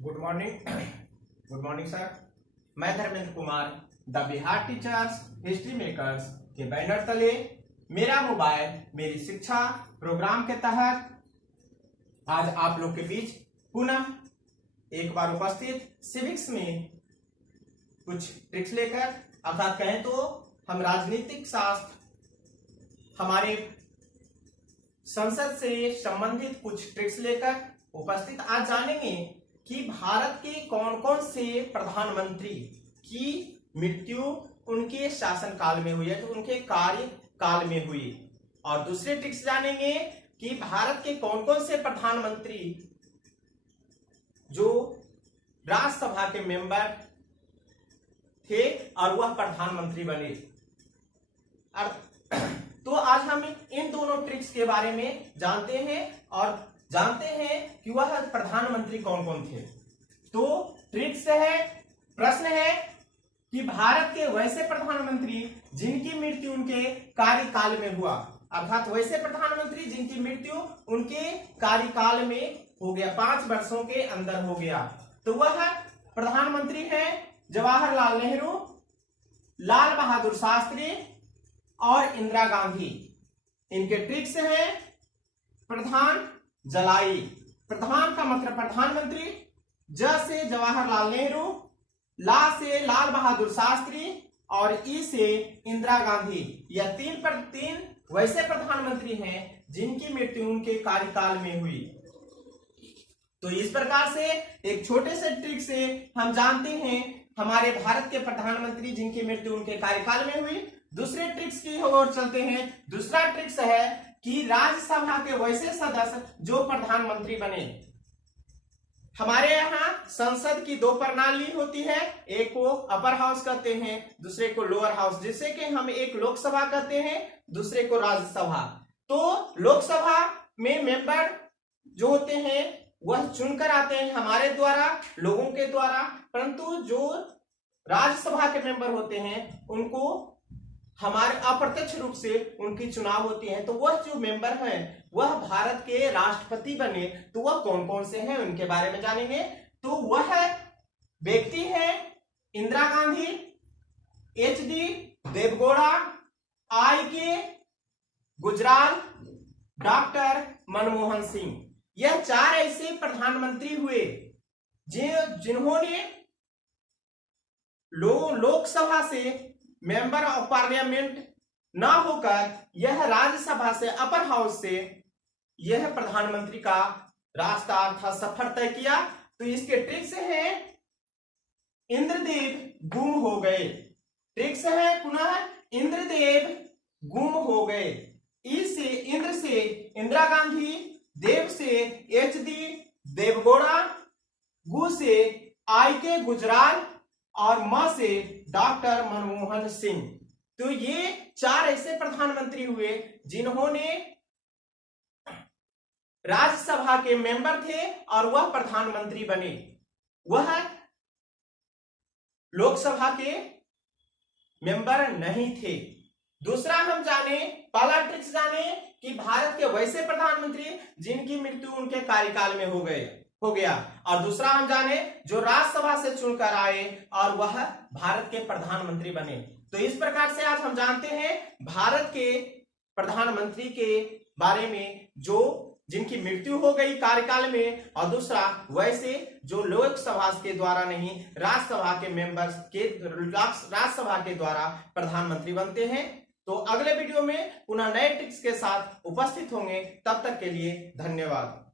Good morning sir. मैं Dharmendra Kumar the Bihar teachers history makers के banner तले मेरा मोबाइल मेरी शिक्षा प्रोग्राम के तहत आज आप लोग के बीच पुनः एक बार उपस्थित सिविक्स में कुछ ट्रिक्स लेकर, अर्थात कहें तो हम राजनीतिक शास्त्र हमारे संसद से संबंधित कुछ ट्रिक्स लेकर उपस्थित। आज जानेंगे कि भारत के कौन कौन से प्रधानमंत्री की मृत्यु उनके शासन काल में हुई है, तो उनके कार्य काल में हुई। और दूसरे ट्रिक्स जानेंगे कि भारत के कौन कौन से प्रधानमंत्री जो राज्यसभा के मेंबर थे और वह प्रधानमंत्री बने। तो आज हम इन दोनों ट्रिक्स के बारे में जानते हैं और जानते हैं कि वह प्रधानमंत्री कौन कौन थे। तो ट्रिक्स है, प्रश्न है कि भारत के वैसे प्रधानमंत्री जिनकी मृत्यु उनके कार्यकाल में हुआ, अर्थात वैसे प्रधानमंत्री जिनकी मृत्यु उनके कार्यकाल में हो गया, 5 वर्षों के अंदर हो गया। तो वह प्रधानमंत्री हैं जवाहरलाल नेहरू, लाल बहादुर शास्त्री और इंदिरा गांधी। इनके ट्रिक्स हैं प्रधान जलाई। प्रधान का मतलब प्रधानमंत्री, ज से जवाहरलाल नेहरू, ला से लाल बहादुर शास्त्री और ई से इंदिरा गांधी। यह तीन वैसे प्रधानमंत्री हैं जिनकी मृत्यु उनके कार्यकाल में हुई। तो इस प्रकार से एक छोटे से ट्रिक से हम जानते हैं हमारे भारत के प्रधानमंत्री जिनकी मृत्यु उनके कार्यकाल में हुई। दूसरे ट्रिक्स की ओर चलते हैं। दूसरा ट्रिक्स है कि राज्यसभा के वैसे सदस्य जो प्रधानमंत्री बने। हमारे यहाँ संसद की 2 प्रणाली होती है, एक को अपर हाउस कहते हैं, दूसरे को लोअर हाउस, जिससे कि हम एक लोकसभा कहते हैं, दूसरे को राज्यसभा। तो लोकसभा में मेंबर जो होते हैं वह चुनकर आते हैं हमारे द्वारा, लोगों के द्वारा, परंतु जो राज्यसभा के मेंबर होते हैं उनको हमारे अप्रत्यक्ष रूप से उनकी चुनाव होती है। तो वह जो मेंबर हैं वह भारत के राष्ट्रपति बने। तो वह कौन कौन से हैं उनके बारे में जानेंगे। तो वह व्यक्ति है Indira Gandhi, H D. Deve Gowda, I K. Gujral, doctor Manmohan Singh. यह 4 ऐसे प्रधानमंत्री हुए जिन्होंने लोकसभा से मेंबर ऑफ पार्लियामेंट ना होकर यह राज्यसभा से, अपर हाउस से यह प्रधानमंत्री का रास्ता अर्थात सफर तय किया। तो इसके ट्रिक्स हैं इंद्रदेव गुम हो गए। ट्रिक्स है पुनः इंद्रदेव गुम हो गए। ई से इंद्र से इंदिरा गांधी, देव से एच.डी. देवगौड़ा, गु से आई.के. गुजराल और म से डॉक्टर मनमोहन सिंह। तो ये 4 ऐसे प्रधानमंत्री हुए जिन्होंने राज्यसभा के मेंबर थे और वह प्रधानमंत्री बने, वह लोकसभा के मेंबर नहीं थे। दूसरा हम जाने, पहला ट्रिक्स जाने कि भारत के वैसे प्रधानमंत्री जिनकी मृत्यु उनके कार्यकाल में हो गया। और दूसरा हम जाने जो राज्यसभा से चुनकर आए और वह भारत के प्रधानमंत्री बने। तो इस प्रकार से आज हम जानते हैं भारत के प्रधानमंत्री के बारे में जो जिनकी मृत्यु हो गई कार्यकाल में, और दूसरा वैसे जो लोकसभा के द्वारा नहीं राज्यसभा के मेंबर्स के राज्यसभा के द्वारा प्रधानमंत्री बनते हैं। तो अगले वीडियो में पुनः नए ट्रिक्स के साथ उपस्थित होंगे। तब तक के लिए धन्यवाद।